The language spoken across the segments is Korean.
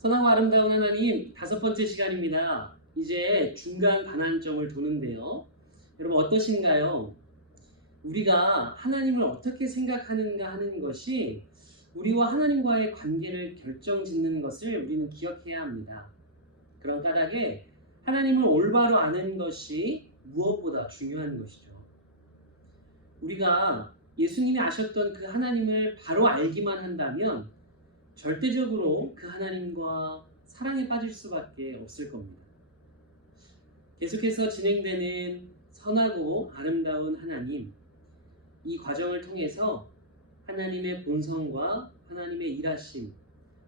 선하고 아름다운 하나님, 5번째 시간입니다. 이제 중간 반환점을 도는데요. 여러분 어떠신가요? 우리가 하나님을 어떻게 생각하는가 하는 것이 우리와 하나님과의 관계를 결정짓는 것을 우리는 기억해야 합니다. 그런 까닭에 하나님을 올바로 아는 것이 무엇보다 중요한 것이죠. 우리가 예수님이 아셨던 그 하나님을 바로 알기만 한다면 절대적으로 그 하나님과 사랑에 빠질 수밖에 없을 겁니다. 계속해서 진행되는 선하고 아름다운 하나님, 이 과정을 통해서 하나님의 본성과 하나님의 일하심,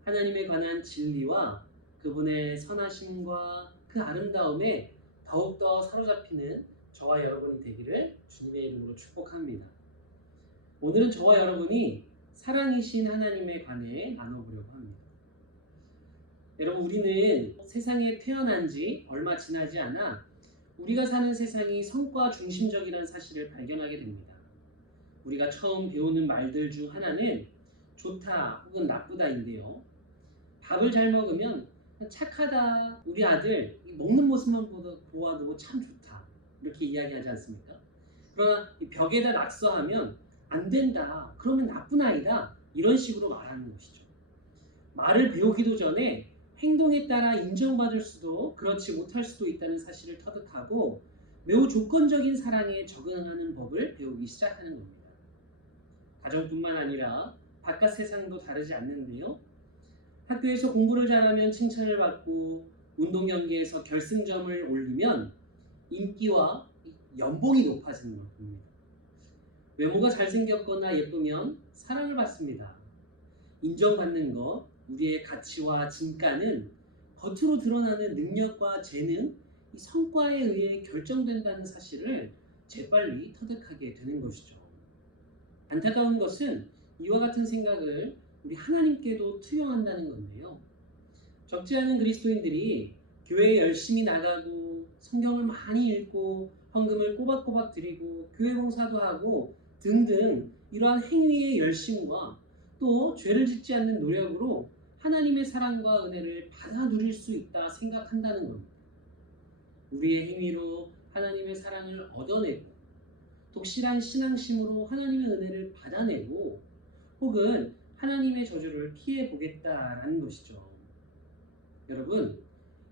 하나님에 관한 진리와 그분의 선하심과 그 아름다움에 더욱더 사로잡히는 저와 여러분이 되기를 주님의 이름으로 축복합니다. 오늘은 저와 여러분이 사랑이신 하나님에 관해 나눠보려고 합니다. 여러분, 우리는 세상에 태어난 지 얼마 지나지 않아 우리가 사는 세상이 성과 중심적이라는 사실을 발견하게 됩니다. 우리가 처음 배우는 말들 중 하나는 좋다 혹은 나쁘다인데요. 밥을 잘 먹으면 착하다, 우리 아들 먹는 모습만 보아도 참 좋다, 이렇게 이야기하지 않습니까? 그러나 벽에다 낙서하면 안 된다, 그러면 나쁜 아이다, 이런 식으로 말하는 것이죠. 말을 배우기도 전에 행동에 따라 인정받을 수도 그렇지 못할 수도 있다는 사실을 터득하고 매우 조건적인 사랑에 적응하는 법을 배우기 시작하는 겁니다. 가정뿐만 아니라 바깥 세상도 다르지 않는데요. 학교에서 공부를 잘하면 칭찬을 받고 운동 경기에서 결승점을 올리면 인기와 연봉이 높아지는 걸 봅니다. 외모가 잘생겼거나 예쁘면 사랑을 받습니다. 인정받는 것, 우리의 가치와 진가는 겉으로 드러나는 능력과 재능, 이 성과에 의해 결정된다는 사실을 재빨리 터득하게 되는 것이죠. 안타까운 것은 이와 같은 생각을 우리 하나님께도 투영한다는 건데요. 적지 않은 그리스도인들이 교회에 열심히 나가고 성경을 많이 읽고 헌금을 꼬박꼬박 드리고 교회 봉사도 하고 등등 이러한 행위의 열심과 또 죄를 짓지 않는 노력으로 하나님의 사랑과 은혜를 받아 누릴 수 있다 생각한다는 겁니다. 우리의 행위로 하나님의 사랑을 얻어내고 독실한 신앙심으로 하나님의 은혜를 받아내고 혹은 하나님의 저주를 피해 보겠다라는 것이죠. 여러분,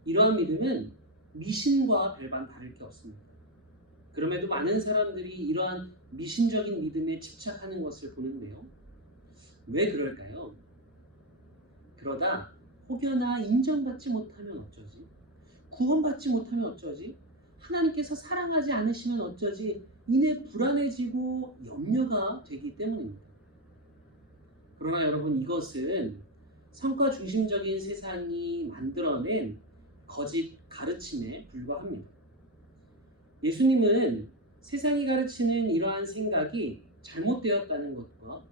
이러한 믿음은 미신과 별반 다를 게 없습니다. 그럼에도 많은 사람들이 이러한 미신적인 믿음에 집착하는 것을 보는데요. 왜 그럴까요? 그러다 혹여나 인정받지 못하면 어쩌지? 구원받지 못하면 어쩌지? 하나님께서 사랑하지 않으시면 어쩌지? 이내 불안해지고 염려가 되기 때문입니다. 그러나 여러분, 이것은 성과 중심적인 세상이 만들어낸 거짓 가르침에 불과합니다. 예수님은 세상이 가르치는 이러한 생각이 잘못되었다는 것과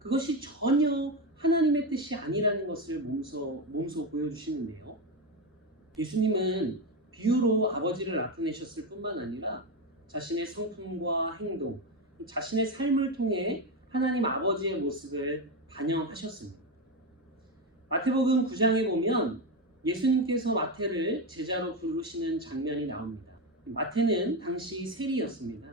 그것이 전혀 하나님의 뜻이 아니라는 것을 몸소 보여주시는데요. 예수님은 비유로 아버지를 나타내셨을 뿐만 아니라 자신의 성품과 행동, 자신의 삶을 통해 하나님 아버지의 모습을 반영하셨습니다. 마태복음 9장에 보면 예수님께서 마태를 제자로 부르시는 장면이 나옵니다. 마태는 당시 세리였습니다.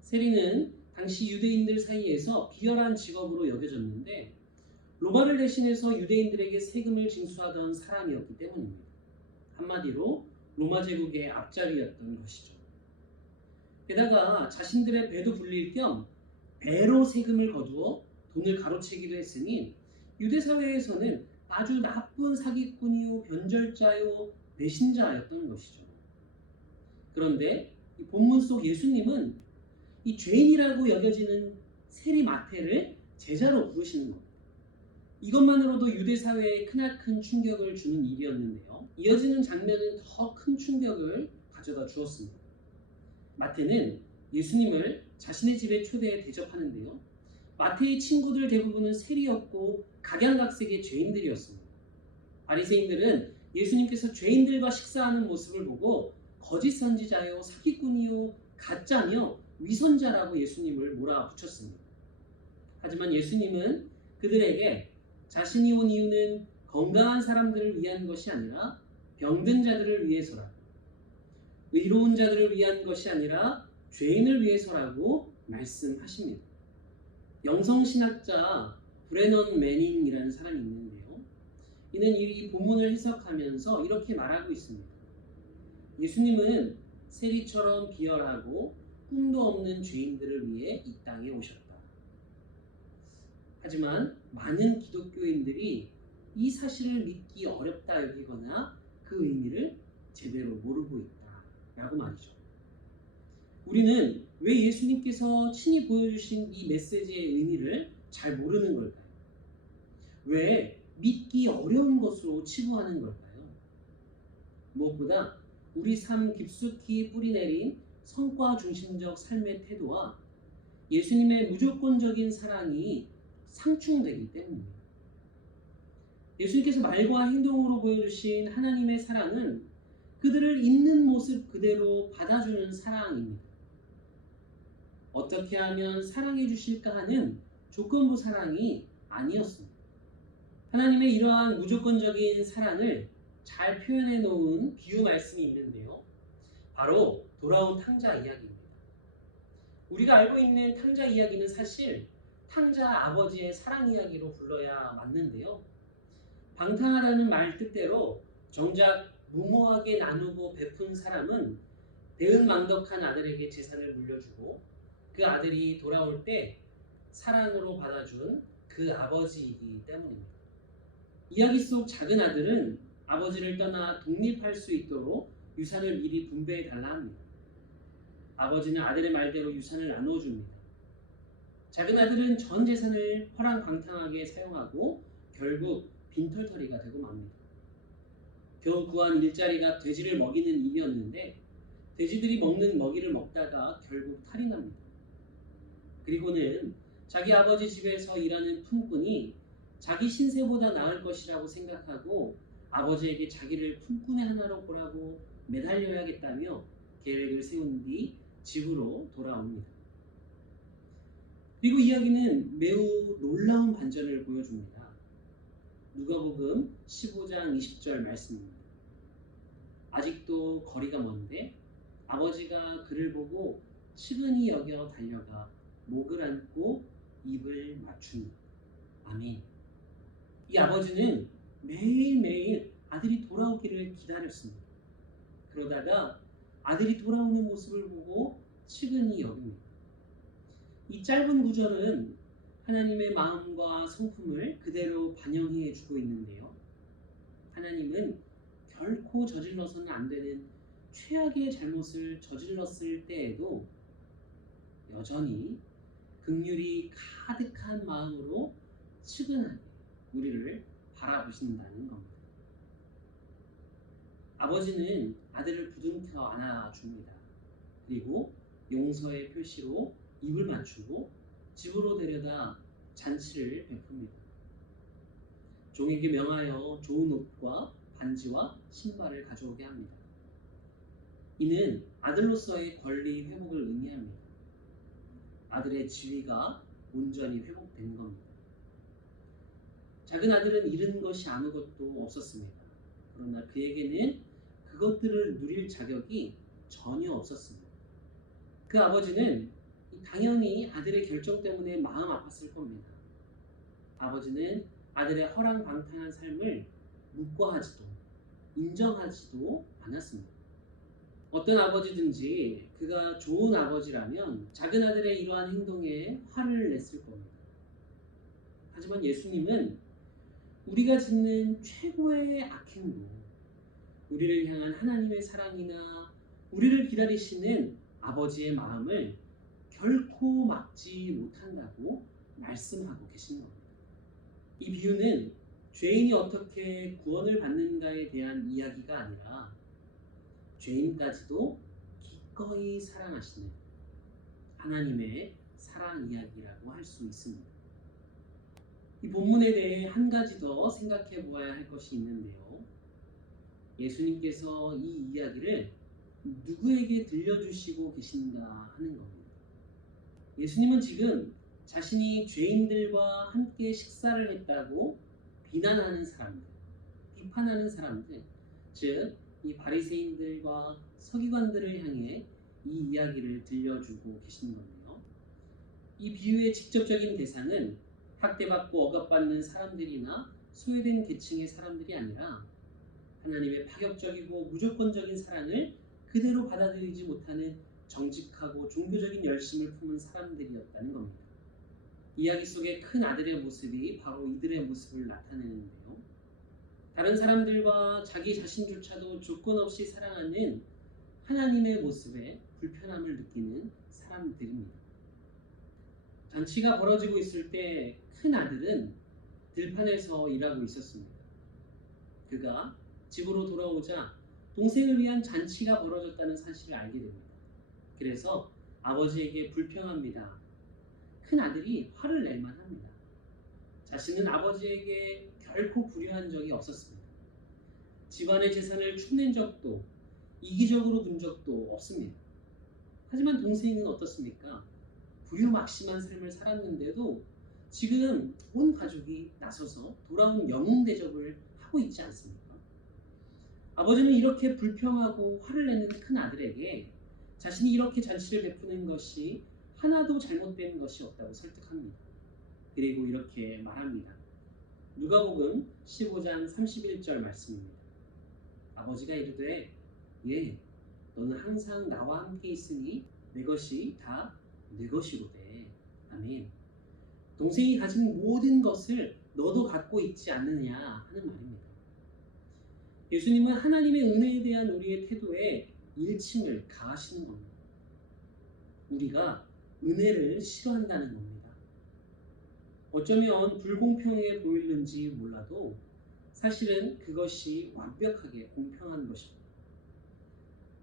세리는 당시 유대인들 사이에서 비열한 직업으로 여겨졌는데 로마를 대신해서 유대인들에게 세금을 징수하던 사람이었기 때문입니다. 한마디로 로마 제국의 앞자리였던 것이죠. 게다가 자신들의 배도 불릴 겸 배로 세금을 거두어 돈을 가로채기도 했으니 유대 사회에서는 아주 나쁜 사기꾼이요, 변절자요, 배신자였던 것이죠. 그런데 이 본문 속 예수님은 이 죄인이라고 여겨지는 세리 마태를 제자로 부르시는 겁니다. 이것만으로도 유대 사회에 크나큰 충격을 주는 일이었는데요. 이어지는 장면은 더 큰 충격을 가져다 주었습니다. 마태는 예수님을 자신의 집에 초대해 대접하는데요. 마태의 친구들 대부분은 세리였고 각양각색의 죄인들이었습니다. 바리새인들은 예수님께서 죄인들과 식사하는 모습을 보고 거짓 선지자요, 사기꾼이요, 가짜며 위선자라고 예수님을 몰아붙였습니다. 하지만 예수님은 그들에게 자신이 온 이유는 건강한 사람들을 위한 것이 아니라 병든 자들을 위해서라. 의로운 자들을 위한 것이 아니라 죄인을 위해서라고 말씀하십니다. 영성신학자 브레넌 매닝이라는 사람이 있는데요. 이는 이 본문을 해석하면서 이렇게 말하고 있습니다. 예수님은 세리처럼 비열하고 꿈도 없는 죄인들을 위해 이 땅에 오셨다. 하지만 많은 기독교인들이 이 사실을 믿기 어렵다 여기거나 그 의미를 제대로 모르고 있다라고 말이죠. 우리는 왜 예수님께서 친히 보여주신 이 메시지의 의미를 잘 모르는 걸까요? 왜 믿기 어려운 것으로 치부하는 걸까요? 무엇보다 우리 삶 깊숙이 뿌리내린 성과 중심적 삶의 태도와 예수님의 무조건적인 사랑이 상충되기 때문입니다. 예수님께서 말과 행동으로 보여주신 하나님의 사랑은 그들을 있는 모습 그대로 받아주는 사랑입니다. 어떻게 하면 사랑해 주실까 하는 조건부 사랑이 아니었습니다. 하나님의 이러한 무조건적인 사랑을 잘 표현해 놓은 비유 말씀이 있는데요. 바로 돌아온 탕자 이야기입니다. 우리가 알고 있는 탕자 이야기는 사실 탕자 아버지의 사랑 이야기로 불러야 맞는데요. 방탕하다는 말 뜻대로 정작 무모하게 나누고 베푼 사람은 배은망덕한 아들에게 재산을 물려주고 그 아들이 돌아올 때 사랑으로 받아준 그 아버지이기 때문입니다. 이야기 속 작은 아들은 아버지를 떠나 독립할 수 있도록 유산을 미리 분배해 달라 합니다. 아버지는 아들의 말대로 유산을 나눠줍니다. 작은 아들은 전 재산을 허랑방탕하게 사용하고 결국 빈털터리가 되고 맙니다. 겨우 구한 일자리가 돼지를 먹이는 일이었는데 돼지들이 먹는 먹이를 먹다가 결국 탈이 납니다. 그리고는 자기 아버지 집에서 일하는 품꾼이 자기 신세보다 나을 것이라고 생각하고 아버지에게 자기를 품꾼의 하나로 보라고 매달려야겠다며 계획을 세운 뒤 집으로 돌아옵니다. 그리고 이야기는 매우 놀라운 반전을 보여줍니다. 누가복음 15장 20절 말씀입니다. 아직도 거리가 먼데 아버지가 그를 보고 측은히 여겨 달려가 목을 안고 입을 맞추니. 아멘. 이 아버지는 매일매일 아들이 돌아오기를 기다렸습니다. 그러다가 아들이 돌아오는 모습을 보고 측은히 여깁니다. 이 짧은 구절은 하나님의 마음과 성품을 그대로 반영해 주고 있는데요. 하나님은 결코 저질러서는 안 되는 최악의 잘못을 저질렀을 때에도 여전히 긍휼이 가득한 마음으로 측은하게 우리를 바라보신다는 겁니다. 아버지는 아들을 부둥켜 안아줍니다. 그리고 용서의 표시로 입을 맞추고 집으로 데려다 잔치를 베풉니다. 종에게 명하여 좋은 옷과 반지와 신발을 가져오게 합니다. 이는 아들로서의 권리 회복을 의미합니다. 아들의 지위가 온전히 회복된 겁니다. 작은 아들은 잃은 것이 아무것도 없었습니다. 그러나 그에게는 그것들을 누릴 자격이 전혀 없었습니다. 그 아버지는 당연히 아들의 결정 때문에 마음 아팠을 겁니다. 아버지는 아들의 허랑방탕한 삶을 묵과하지도 인정하지도 않았습니다. 어떤 아버지든지 그가 좋은 아버지라면 작은 아들의 이러한 행동에 화를 냈을 겁니다. 하지만 예수님은 우리가 짓는 최고의 악행도 우리를 향한 하나님의 사랑이나 우리를 기다리시는 아버지의 마음을 결코 막지 못한다고 말씀하고 계신 겁니다. 이 비유는 죄인이 어떻게 구원을 받는가에 대한 이야기가 아니라 죄인까지도 기꺼이 사랑하시는 하나님의 사랑 이야기라고 할 수 있습니다. 이 본문에 대해 한 가지 더 생각해 보아야 할 것이 있는데요. 예수님께서 이 이야기를 누구에게 들려주시고 계신가 하는 겁니다. 예수님은 지금 자신이 죄인들과 함께 식사를 했다고 비난하는 사람들, 비판하는 사람들, 즉 이 바리새인들과 서기관들을 향해 이 이야기를 들려주고 계시는 건데요. 이 비유의 직접적인 대상은 학대받고 억압받는 사람들이나 소외된 계층의 사람들이 아니라 하나님의 파격적이고 무조건적인 사랑을 그대로 받아들이지 못하는 정직하고 종교적인 열심을 품은 사람들이었다는 겁니다. 이야기 속의 큰 아들의 모습이 바로 이들의 모습을 나타내는데요. 다른 사람들과 자기 자신조차도 조건 없이 사랑하는 하나님의 모습에 불편함을 느끼는 사람들입니다. 잔치가 벌어지고 있을 때 큰 아들은 들판에서 일하고 있었습니다. 그가 집으로 돌아오자 동생을 위한 잔치가 벌어졌다는 사실을 알게 됩니다. 그래서 아버지에게 불평합니다. 큰 아들이 화를 낼 만합니다. 자신은 아버지에게 결코 불효한 적이 없었습니다. 집안의 재산을 축낸 적도 이기적으로 군 적도 없습니다. 하지만 동생은 어떻습니까? 불효막심한 삶을 살았는데도 지금 온 가족이 나서서 돌아온 영웅 대접을 하고 있지 않습니까? 아버지는 이렇게 불평하고 화를 내는 큰 아들에게 자신이 이렇게 잔치를 베푸는 것이 하나도 잘못된 것이 없다고 설득합니다. 그리고 이렇게 말합니다. 누가복음 15장 31절 말씀입니다. 아버지가 이르되 예, 너는 항상 나와 함께 있으니 내 것이 다 내 것이로되. 아멘. 동생이 가진 모든 것을 너도 갖고 있지 않느냐 하는 말입니다. 예수님은 하나님의 은혜에 대한 우리의 태도에 일침을 가하시는 겁니다. 우리가 은혜를 싫어한다는 겁니다. 어쩌면 불공평해 보이는지 몰라도 사실은 그것이 완벽하게 공평한 것입니다.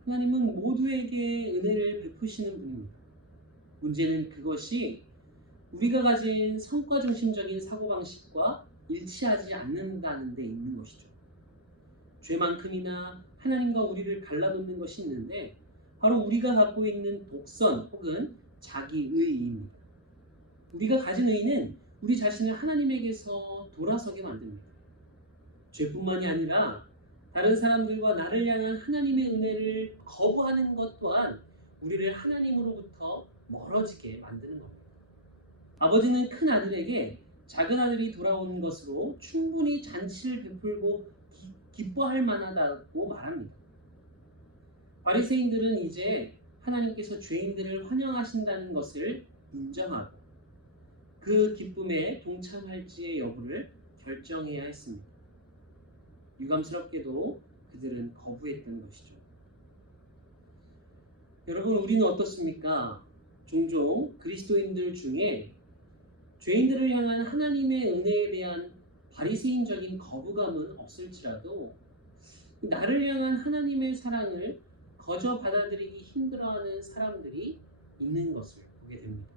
하나님은 모두에게 은혜를 베푸시는 분입니다. 문제는 그것이 우리가 가진 성과 중심적인 사고방식과 일치하지 않는다는 데 있는 것이죠. 죄만큼이나 하나님과 우리를 갈라놓는 것이 있는데 바로 우리가 갖고 있는 독선 혹은 자기의입니다. 우리가 가진 의는 우리 자신을 하나님에게서 돌아서게 만듭니다. 죄뿐만이 아니라 다른 사람들과 나를 향한 하나님의 은혜를 거부하는 것 또한 우리를 하나님으로부터 멀어지게 만드는 겁니다. 아버지는 큰 아들에게 작은 아들이 돌아오는 것으로 충분히 잔치를 베풀고 기뻐할 만하다고 말합니다. 바리새인들은 이제 하나님께서 죄인들을 환영하신다는 것을 인정하고 그 기쁨에 동참할지의 여부를 결정해야 했습니다. 유감스럽게도 그들은 거부했던 것이죠. 여러분, 우리는 어떻습니까? 종종 그리스도인들 중에 죄인들을 향한 하나님의 은혜에 대한 바리새인적인 거부감은 없을지라도 나를 향한 하나님의 사랑을 거저 받아들이기 힘들어하는 사람들이 있는 것을 보게 됩니다.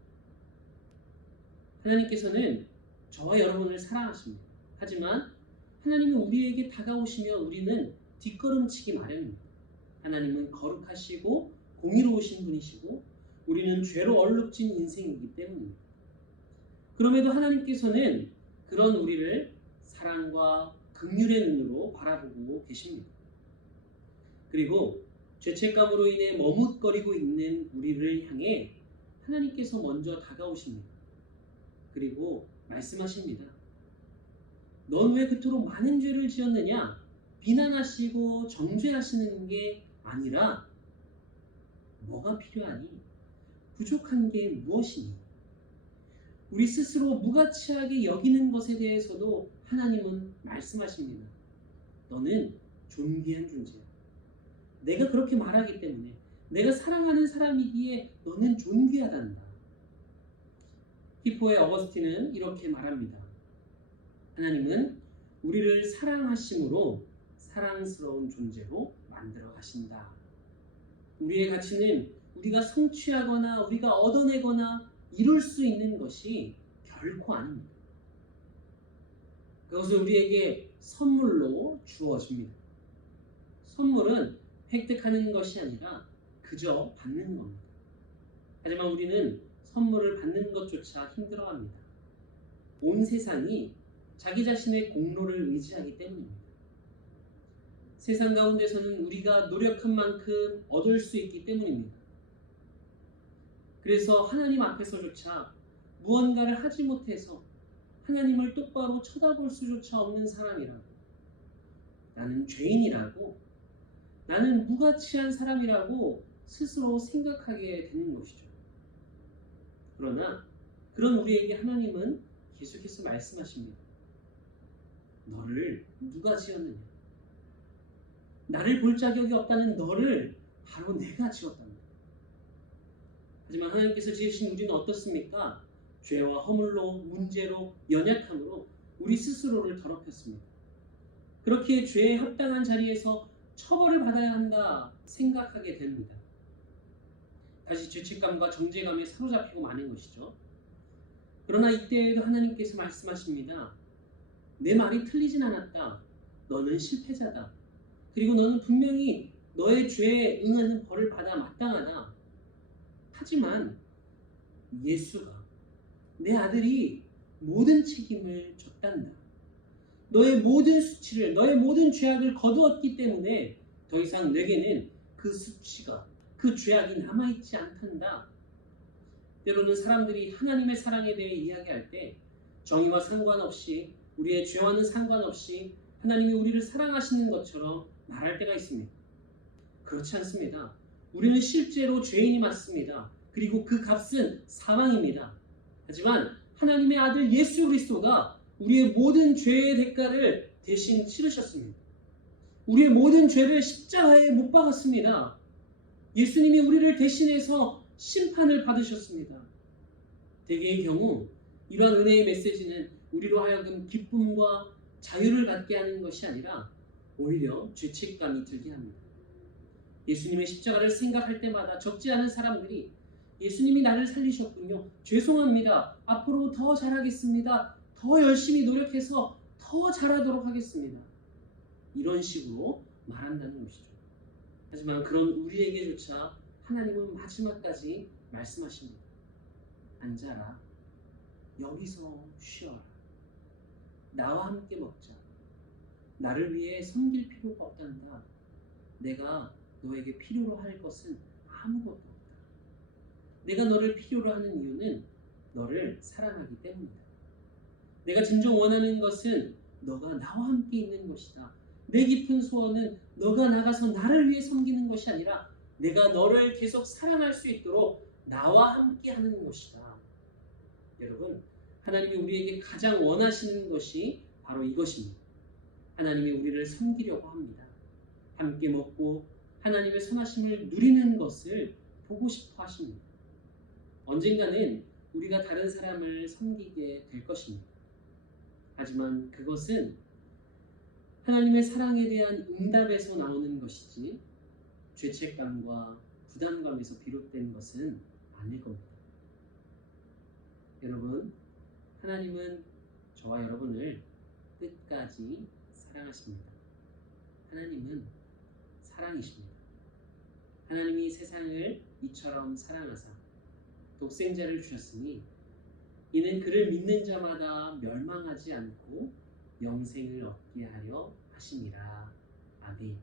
하나님께서는 저와 여러분을 사랑하십니다. 하지만 하나님이 우리에게 다가오시며 우리는 뒷걸음치기 마련입니다. 하나님은 거룩하시고 공의로우신 분이시고 우리는 죄로 얼룩진 인생이기 때문입니다. 그럼에도 하나님께서는 그런 우리를 사랑과 긍휼의 눈으로 바라보고 계십니다. 그리고 죄책감으로 인해 머뭇거리고 있는 우리를 향해 하나님께서 먼저 다가오십니다. 그리고 말씀하십니다. 넌 왜 그토록 많은 죄를 지었느냐? 비난하시고 정죄하시는 게 아니라 뭐가 필요하니? 부족한 게 무엇이니? 우리 스스로 무가치하게 여기는 것에 대해서도 하나님은 말씀하십니다. 너는 존귀한 존재야. 내가 그렇게 말하기 때문에 내가 사랑하는 사람이기에 너는 존귀하단다. 히포의 어거스틴은 이렇게 말합니다. 하나님은 우리를 사랑하심으로 사랑스러운 존재로 만들어 가신다. 우리의 가치는 우리가 성취하거나 우리가 얻어내거나 이룰 수 있는 것이 결코 아닙니다. 그것은 우리에게 선물로 주어집니다. 선물은 획득하는 것이 아니라 그저 받는 겁니다. 하지만 우리는 선물을 받는 것조차 힘들어합니다. 온 세상이 자기 자신의 공로를 의지하기 때문입니다. 세상 가운데서는 우리가 노력한 만큼 얻을 수 있기 때문입니다. 그래서 하나님 앞에서조차 무언가를 하지 못해서 하나님을 똑바로 쳐다볼 수조차 없는 사람이라고, 나는 죄인이라고, 나는 무가치한 사람이라고 스스로 생각하게 되는 것이죠. 그러나 그런 우리에게 하나님은 계속해서 말씀하십니다. 너를 누가 지었느냐? 나를 볼 자격이 없다는 너를 바로 내가 지었답니다. 하지만 하나님께서 지으신 우리는 어떻습니까? 죄와 허물로, 문제로, 연약함으로 우리 스스로를 더럽혔습니다. 그렇게 죄에 합당한 자리에서 처벌을 받아야 한다 생각하게 됩니다. 다시 죄책감과 정죄감에 사로잡히고 마는 것이죠. 그러나 이때에도 하나님께서 말씀하십니다. 내 말이 틀리진 않았다. 너는 실패자다. 그리고 너는 분명히 너의 죄에 응하는 벌을 받아 마땅하다. 하지만 예수가, 내 아들이 모든 책임을 졌단다. 너의 모든 수치를, 너의 모든 죄악을 거두었기 때문에 더 이상 내게는 그 수치가, 그 죄악이 남아있지 않단다. 때로는 사람들이 하나님의 사랑에 대해 이야기할 때 정의와 상관없이, 우리의 죄와는 상관없이 하나님이 우리를 사랑하시는 것처럼 말할 때가 있습니다. 그렇지 않습니다. 우리는 실제로 죄인이 맞습니다. 그리고 그 값은 사망입니다. 하지만 하나님의 아들 예수 그리스도가 우리의 모든 죄의 대가를 대신 치르셨습니다. 우리의 모든 죄를 십자가에 못 박았습니다. 예수님이 우리를 대신해서 심판을 받으셨습니다. 대개의 경우 이러한 은혜의 메시지는 우리로 하여금 기쁨과 자유를 갖게 하는 것이 아니라 오히려 죄책감이 들게 합니다. 예수님의 십자가를 생각할 때마다 적지 않은 사람들이 예수님이 나를 살리셨군요. 죄송합니다. 앞으로 더 잘하겠습니다. 더 열심히 노력해서 더 잘하도록 하겠습니다. 이런 식으로 말한다는 것이죠. 하지만 그런 우리에게조차 하나님은 마지막까지 말씀하십니다. 앉아라. 여기서 쉬어라. 나와 함께 먹자. 나를 위해 섬길 필요가 없단다. 내가 너에게 필요로 할 것은 아무것도 없다. 내가 너를 필요로 하는 이유는 너를 사랑하기 때문이다. 내가 진정 원하는 것은 너가 나와 함께 있는 것이다. 내 깊은 소원은 너가 나가서 나를 위해 섬기는 것이 아니라 내가 너를 계속 사랑할 수 있도록 나와 함께 하는 것이다. 여러분, 하나님이 우리에게 가장 원하시는 것이 바로 이것입니다. 하나님이 우리를 섬기려고 합니다. 함께 먹고 하나님의 선하심을 누리는 것을 보고 싶어 하십니다. 언젠가는 우리가 다른 사람을 섬기게 될 것입니다. 하지만 그것은 하나님의 사랑에 대한 응답에서 나오는 것이지 죄책감과 부담감에서 비롯된 것은 아닐 겁니다. 여러분, 하나님은 저와 여러분을 끝까지 사랑하십니다. 하나님은 사랑이십니다. 하나님이 세상을 이처럼 사랑하사 독생자를 주셨으니 이는 그를 믿는 자마다 멸망하지 않고 영생을 얻게 하려 하심이라. 아멘.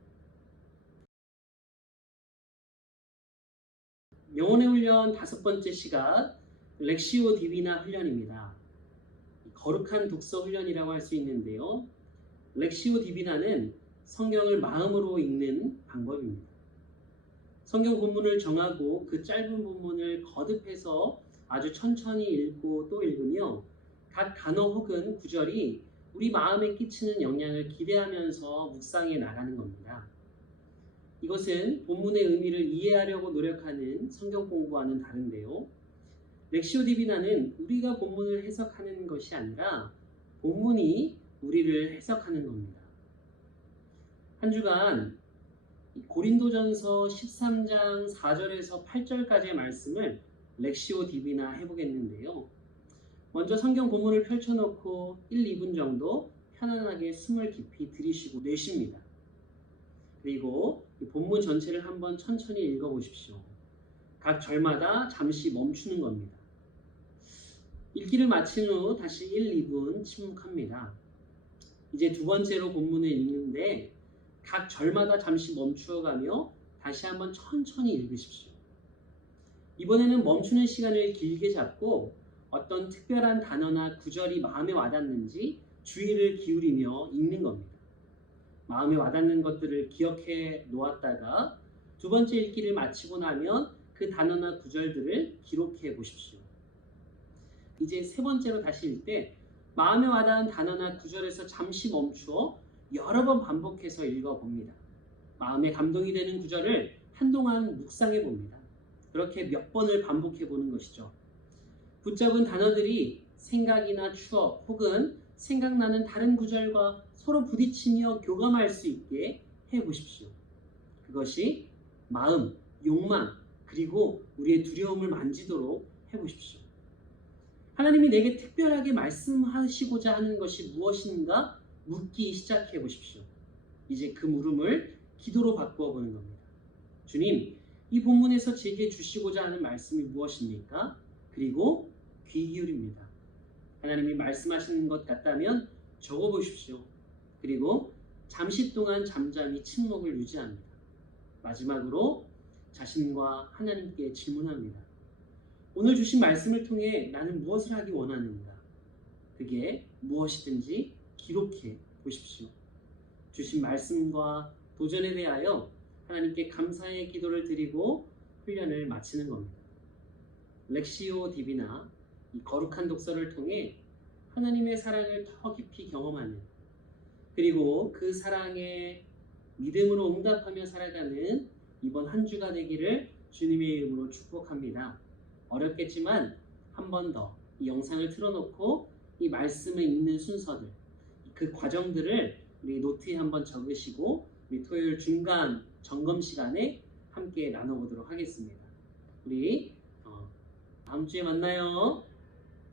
영혼의 훈련 5번째 시간, 렉시오 디비나 훈련입니다. 거룩한 독서 훈련이라고 할 수 있는데요. 렉시오 디비나는 성경을 마음으로 읽는 방법입니다. 성경 본문을 정하고 그 짧은 본문을 거듭해서 아주 천천히 읽고 또 읽으며 각 단어 혹은 구절이 우리 마음에 끼치는 영향을 기대하면서 묵상해 나가는 겁니다. 이것은 본문의 의미를 이해하려고 노력하는 성경 공부와는 다른데요. 렉시오 디비나는 우리가 본문을 해석하는 것이 아니라 본문이 우리를 해석하는 겁니다. 한 주간 고린도전서 13장 4절에서 8절까지의 말씀을 렉시오 디비나 해보겠는데요. 먼저 성경 본문을 펼쳐놓고 1, 2분 정도 편안하게 숨을 깊이 들이쉬고 내쉽니다. 그리고 본문 전체를 한번 천천히 읽어보십시오. 각 절마다 잠시 멈추는 겁니다. 읽기를 마친 후 다시 1, 2분 침묵합니다. 이제 두 번째로 본문을 읽는데 각 절마다 잠시 멈추어가며 다시 한번 천천히 읽으십시오. 이번에는 멈추는 시간을 길게 잡고 어떤 특별한 단어나 구절이 마음에 와닿는지 주의를 기울이며 읽는 겁니다. 마음에 와닿는 것들을 기억해 놓았다가 두 번째 읽기를 마치고 나면 그 단어나 구절들을 기록해 보십시오. 이제 세 번째로 다시 읽을 때 마음에 와닿은 단어나 구절에서 잠시 멈추어 여러 번 반복해서 읽어봅니다. 마음에 감동이 되는 구절을 한동안 묵상해 봅니다. 그렇게 몇 번을 반복해 보는 것이죠. 붙잡은 단어들이 생각이나 추억 혹은 생각나는 다른 구절과 서로 부딪히며 교감할 수 있게 해 보십시오. 그것이 마음, 욕망, 그리고 우리의 두려움을 만지도록 해 보십시오. 하나님이 내게 특별하게 말씀하시고자 하는 것이 무엇인가 묻기 시작해 보십시오. 이제 그 물음을 기도로 바꾸어 보는 겁니다. 주님, 이 본문에서 제게 주시고자 하는 말씀이 무엇입니까? 그리고 귀 기울입니다. 하나님이 말씀하시는 것 같다면 적어 보십시오. 그리고 잠시 동안 잠잠히 침묵을 유지합니다. 마지막으로 자신과 하나님께 질문합니다. 오늘 주신 말씀을 통해 나는 무엇을 하기 원하는가? 그게 무엇이든지 기록해 보십시오. 주신 말씀과 도전에 대하여 하나님께 감사의 기도를 드리고 훈련을 마치는 겁니다. 렉시오 디비나, 이 거룩한 독서를 통해 하나님의 사랑을 더 깊이 경험하는, 그리고 그 사랑에 믿음으로 응답하며 살아가는 이번 한 주가 되기를 주님의 이름으로 축복합니다. 어렵겠지만 한 번 더 이 영상을 틀어놓고 이 말씀을 읽는 순서들, 그 과정들을 우리 노트에 한번 적으시고 우리 토요일 중간 점검 시간에 함께 나눠보도록 하겠습니다. 우리 다음 주에 만나요.